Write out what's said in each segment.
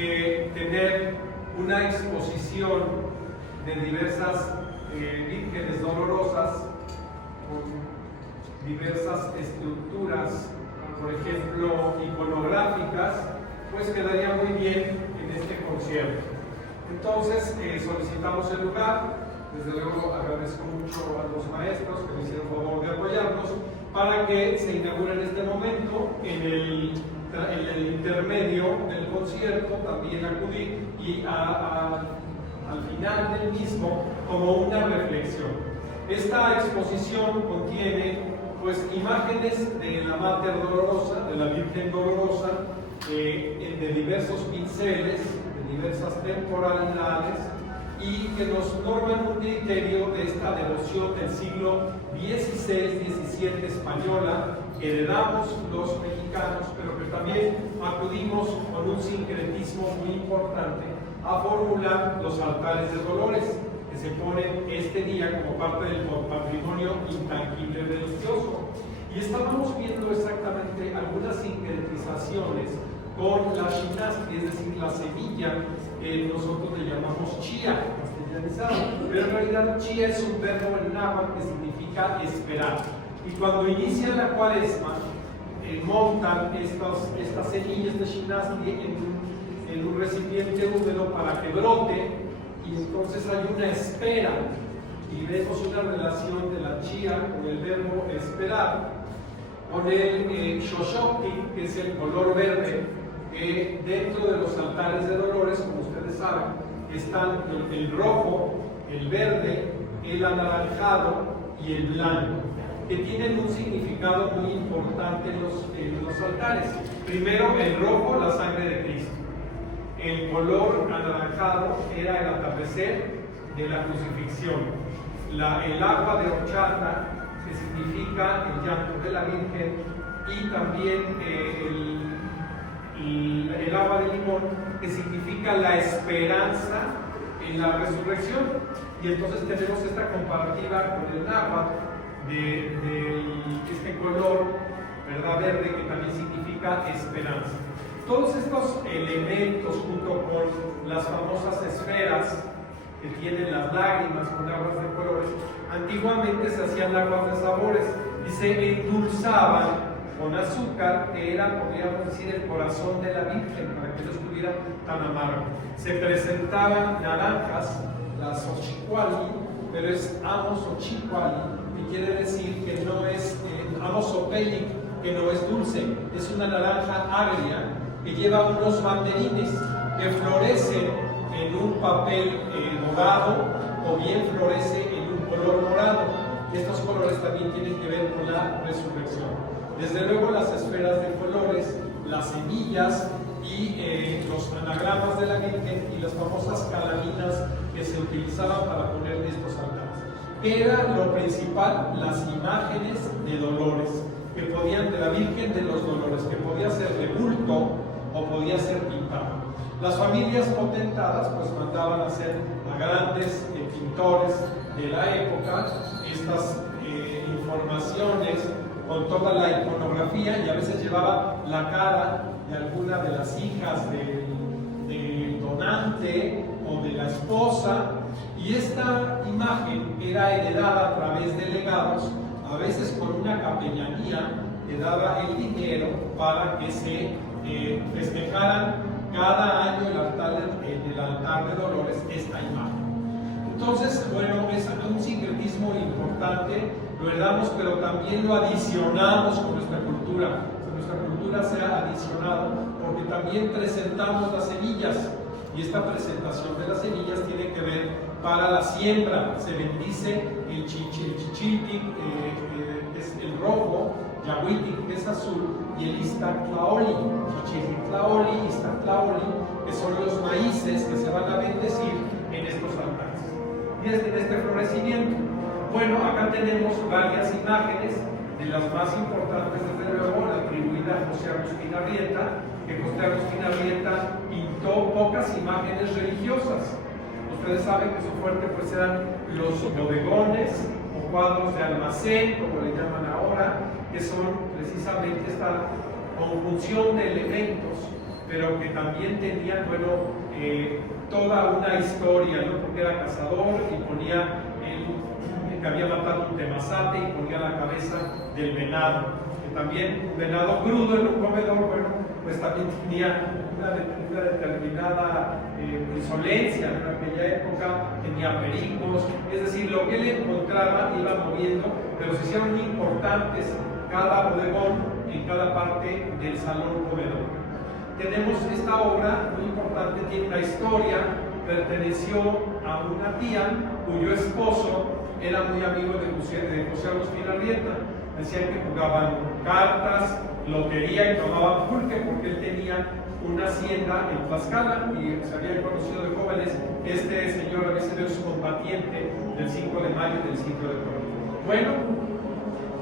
que tener una exposición de diversas vírgenes dolorosas con diversas estructuras, por ejemplo, iconográficas, pues quedaría muy bien en este concierto. Entonces solicitamos el lugar. Desde luego agradezco mucho a los maestros que me hicieron favor de apoyarnos para que se inaugure en este momento. En el intermedio del concierto también acudí y al final del mismo como una reflexión. Esta exposición contiene pues imágenes de la Mater Dolorosa, de la Virgen Dolorosa, de diversos pinceles, de diversas temporalidades, y que nos norman un criterio de esta devoción del siglo XVI-XVII española, que heredamos los mexicanos, pero que también acudimos con un sincretismo muy importante a formular los altares de dolores que se ponen este día como parte del patrimonio intangible religioso. Y estábamos viendo exactamente algunas sincretizaciones con la shinasti, es decir, la semilla que nosotros le llamamos chía, castellanizado, pero en realidad chía es un verbo en náhuatl que significa esperar. Y cuando inicia la cuaresma, montan estas semillas de shinasti en un recipiente húmedo para que brote, y entonces hay una espera, y vemos una relación de la chía con el verbo esperar, con el xoxoctli, que es el color verde, que dentro de los altares de dolores, como ustedes saben, están el rojo, el verde, el anaranjado y el blanco, que tienen un significado muy importante en los altares. Primero, el rojo, la sangre de Cristo. El color anaranjado era el atardecer de la crucifixión. El agua de horchata, que significa el llanto de la Virgen, y también el agua de limón, que significa la esperanza en la resurrección. Y entonces tenemos esta comparativa con el náhuatl de este color, ¿verdad?, verde, que también significa esperanza. Todos estos elementos, junto con las famosas esferas que tienen las lágrimas con aguas de colores, antiguamente se hacían aguas de sabores y se endulzaban con azúcar, que era, podríamos decir, el corazón de la Virgen, para que no estuviera tan amargo. Se presentaban naranjas, las ochicuali, pero es amos ochicuali, que quiere decir que no es amos opelic, que no es dulce, es una naranja agria que lleva unos banderines que florecen en un papel dorado, o bien florece en un color morado. Estos colores también tienen que ver con la resurrección. Desde luego las esferas de colores, las semillas y los anagramas de la Virgen y las famosas calaminas que se utilizaban para poner estos altares. Era lo principal, las imágenes de dolores, que podían, de la Virgen de los Dolores, que podía ser de bulto o podía ser pintado. Las familias potentadas pues mandaban a hacer a grandes pintores de la época estas informaciones con toda la iconografía, y a veces llevaba la cara de alguna de las hijas del donante o de la esposa, y esta imagen era heredada a través de legados, a veces con una capellanía que daba el dinero para que se festejaran cada año en el altar de dolores esta imagen. Entonces, bueno, es un sincretismo importante, lo heredamos, pero también lo adicionamos con nuestra cultura. Nuestra cultura se ha adicionado porque también presentamos las semillas, y esta presentación de las semillas tiene que ver para la siembra. Se bendice el chichiltic, que es el rojo, yahuitic, que es azul, y el istactlaoli, chichiltlaoli, istactlaoli, que son los maíces que se van a bendecir en estos altares. Y en este florecimiento, bueno, acá tenemos varias imágenes, de las más importantes, desde luego, la atribuida a José Agustín Arrieta, que José Agustín Arrieta pintó pocas imágenes religiosas. Ustedes saben que su fuerte pues eran los bodegones o cuadros de almacén, como le llaman ahora, que son precisamente esta conjunción de elementos pero que también tenía, bueno, toda una historia, ¿no? Porque era cazador y ponía, que había matado un temazate y ponía la cabeza del venado, que también un venado crudo en un comedor, bueno, pues también tenía una determinada insolencia en aquella época, tenía pericos, es decir, lo que él encontraba iba moviendo, pero se hicieron muy importantes cada bodegón en cada parte del salón comedor. Tenemos esta obra muy importante, tiene una historia, perteneció a una tía cuyo esposo era muy amigo de José Agustín Arrieta. Decían que jugaban cartas, lotería y tomaban pulque porque él tenía una hacienda en Tlaxcala y se habían conocido de jóvenes. Este señor había sido su combatiente del 5 de mayo del sitio de Puebla. Bueno,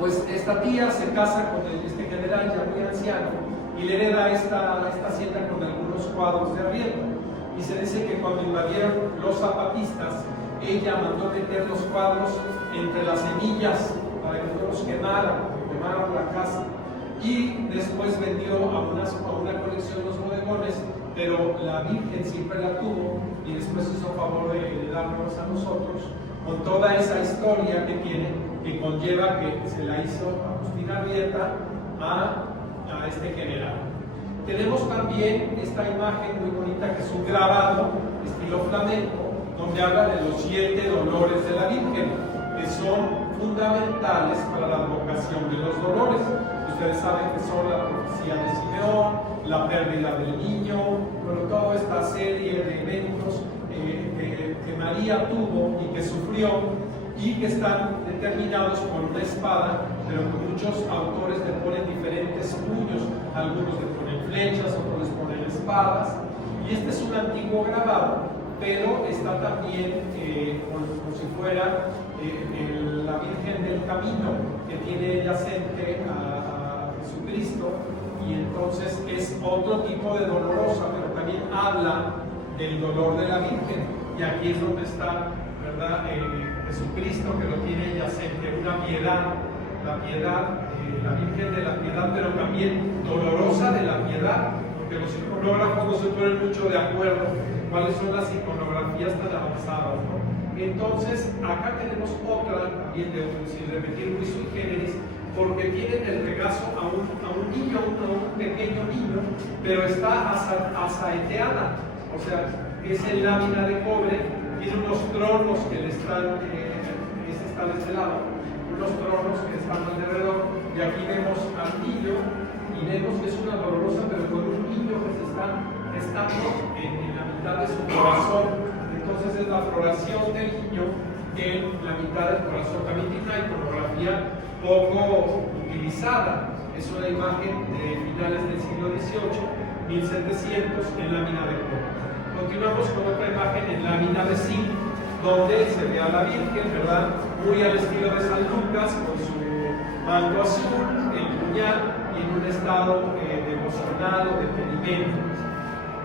pues esta tía se casa con este general ya muy anciano y le hereda esta hacienda con algunos cuadros de Arrieta. Y se dice que cuando invadieron los zapatistas, ella mandó meter los cuadros entre las semillas para que no los quemaran la casa. Y después vendió a una colección los bodegones, pero la Virgen siempre la tuvo y después hizo favor de darnos a nosotros con toda esa historia que tiene, que conlleva que se la hizo Agustín Arrieta a este general. Tenemos también esta imagen muy bonita que es un grabado estilo flamenco, donde habla de los 7 dolores de la Virgen, que son fundamentales para la advocación de los dolores. Ustedes saben que son la profecía de Simeón, la pérdida del niño, bueno, toda esta serie de eventos que María tuvo y que sufrió y que están determinados por una espada, pero que muchos autores le ponen diferentes puños, algunos le ponen flechas, otros les ponen espadas, y este es un antiguo grabado, pero está también como si fuera la Virgen del Camino, que tiene yacente a Jesucristo, y entonces es otro tipo de dolorosa, pero también habla del dolor de la Virgen, y aquí es donde está, ¿verdad? Jesucristo, que lo tiene yacente, una piedad, la Virgen de la Piedad, pero también dolorosa de la piedad, porque los iconógrafos no se ponen mucho de acuerdo cuáles son las iconografías tan avanzadas, ¿no? Entonces, acá tenemos otra, también sin repetir muy sui generis, porque tienen el regazo a un niño, a un pequeño niño, pero está asaeteada, o sea, es en lámina de cobre, tiene unos tronos que le están, ese está de este lado, unos tronos que están alrededor, y aquí vemos al niño, y vemos que es una dolorosa, pero con un niño que se está gestando en la mitad de su corazón. Entonces es la floración del niño en la mitad del corazón. También tiene una iconografía poco utilizada. Es una imagen de finales del siglo XVIII, 1700, en lámina de cobre. Continuamos con otra imagen en lámina de zinc, donde se ve a la Virgen, ¿verdad? Muy al estilo de San Lucas, con su manto azul, el puñal, y en un estado devocional o de pedimento.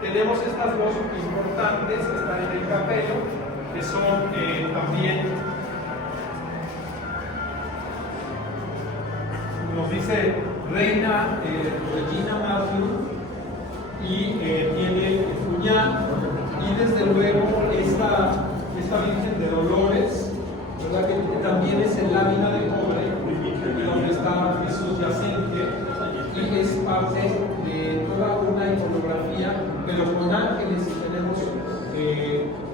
Tenemos estas dos importantes que están en el capelo, que son también, nos dice Reina Regina Martin, y tiene el puñal, y desde luego esta Virgen de Dolores, ¿verdad? Que también es en lámina de cobre, y donde está Jesús yacente, y es parte de toda una iconografía, pero con ángeles tenemos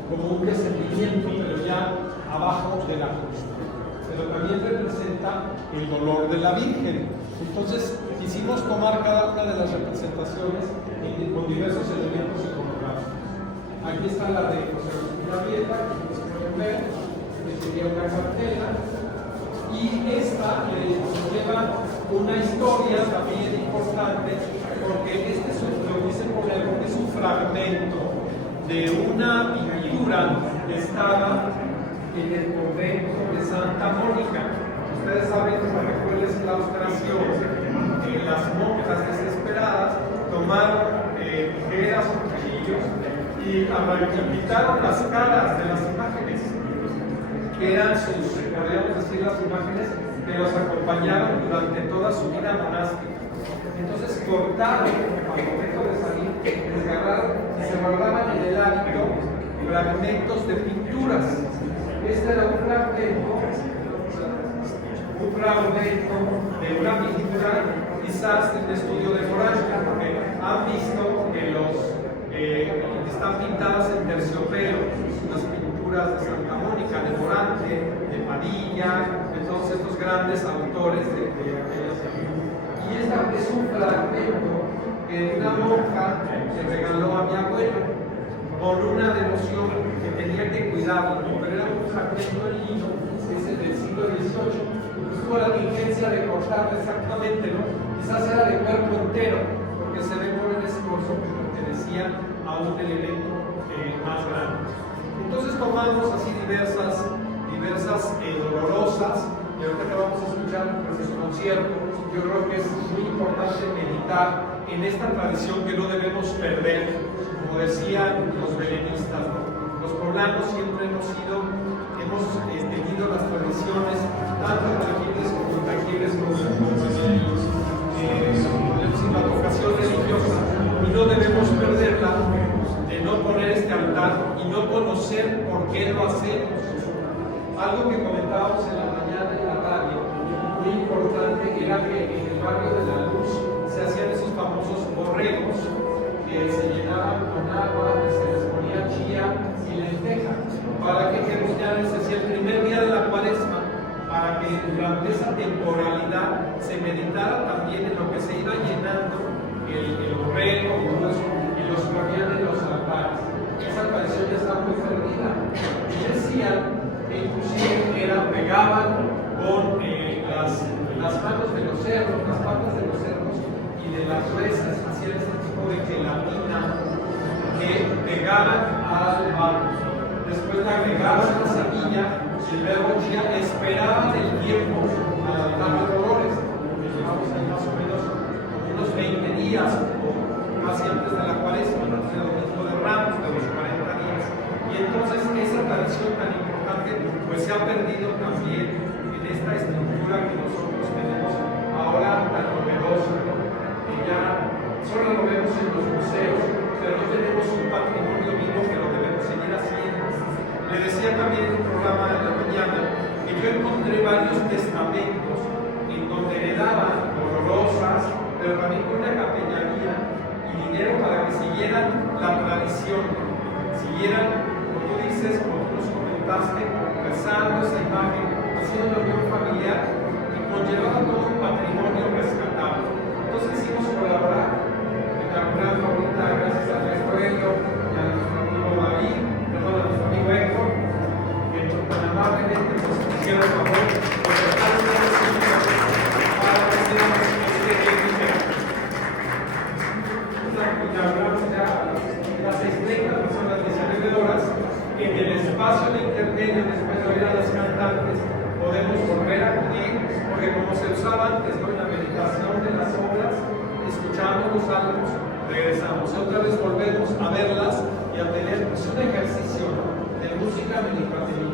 como un descendimiento, pero ya abajo de la cruz. Pero también representa el dolor de la Virgen. Entonces quisimos tomar cada una de las representaciones con diversos elementos iconográficos. Aquí está la de José Agustín Arrieta, que se pueden ver, que sería una cartela, y esta lleva una historia también importante, porque este es lo que dice poner, porque es un fragmento de una pintura que estaba en el convento de Santa Mónica. Ustedes saben que fue la exclaustración, las monjas desesperadas tomaron tijeras o cuchillos y quitaron las caras de las imágenes, que eran sus, podríamos decir, las imágenes que los acompañaron durante toda su vida monástica. Entonces cortaron al momento de salir desgarraron y se guardaban en el hábito fragmentos de pinturas. Este era un fragmento de una pintura, quizás de un estudio de Moraña, porque han visto que están pintadas en terciopelo, las pinturas de Santa Mónica, de Morante, de Padilla, de todos estos grandes autores de aquellas épocas. Y esta es un fragmento que una monja le regaló a mi abuelo por una devoción que tenía que cuidarlo, pero era un fragmento en lino, ese del siglo XVIII. Tuvo la diligencia de cortarlo exactamente, ¿no? Quizás era de cuerpo entero, porque se ve por el escorzo que pertenecía a un elemento más grande. Entonces tomamos así diversas dolorosas, y ahorita que vamos a escuchar pues, el concierto, yo creo que es muy importante meditar en esta tradición que no debemos perder, como decían los belenistas, ¿no? Los poblanos siempre hemos tenido las tradiciones, tanto tangibles como intangibles, como la vocación religiosa, y no debemos perderla de no poner este altar y no conocer por qué lo hacemos. Algo que comentábamos en la mañana en la radio, muy importante, era que en el barrio de la Luz se hacían esos famosos borregos que se llenaban con agua y se les ponía chía y lenteja, para que Jerusalén se hacía el primer día de la Cuaresma, para que durante esa temporalidad se meditara también en lo que se iba llenando el borrego y todo eso, y los ponían en los altares. Esa tradición ya está muy perdida. Y decían que inclusive pegaban con las manos de los cerdos, las patas de los cerdos y de las reses, hacían este tipo de gelatina que pegaban al barro. Después le agregaban la semilla y luego ya esperaban el tiempo al altar de dolores. Llevamos ahí más o menos unos 20 días o casi antes de la Cuaresma, antes del domingo de Ramos, de los 40 días. Y entonces esa tradición tan importante pues se ha perdido también en esta estructura que nosotros tenemos ahora tan novedosa, ¿no? Que ya solo lo vemos en los museos, pero no tenemos un patrimonio vivo que lo debemos seguir haciendo. Le decía también en un programa de la mañana que yo encontré varios testamentos en donde le daban dolorosas, pero también con una capellanía y dinero para que siguieran la tradición, siguieran, como tú dices, como tú nos comentaste, rezando esa imagen, haciendo una unión familiar y conllevando todo un patrimonio rescatado. Entonces hicimos colaborar en la gran favorita, gracias a nuestro Helio y a nuestro amigo David, perdón, a nuestro amigo Héctor, que tan amablemente nos hicieron el favor de prestar una receta para que seamos este ejemplo. Ya hablamos ya a las 6:30, son las 19 horas, en el espacio de intermedio, después de oír a los cantantes, podemos volver a acudir, porque como se usaba antes, ¿no? En la meditación de las obras, escuchamos los salmos, regresamos, otra vez volvemos a verlas y a tener pues, un ejercicio de música meditativa.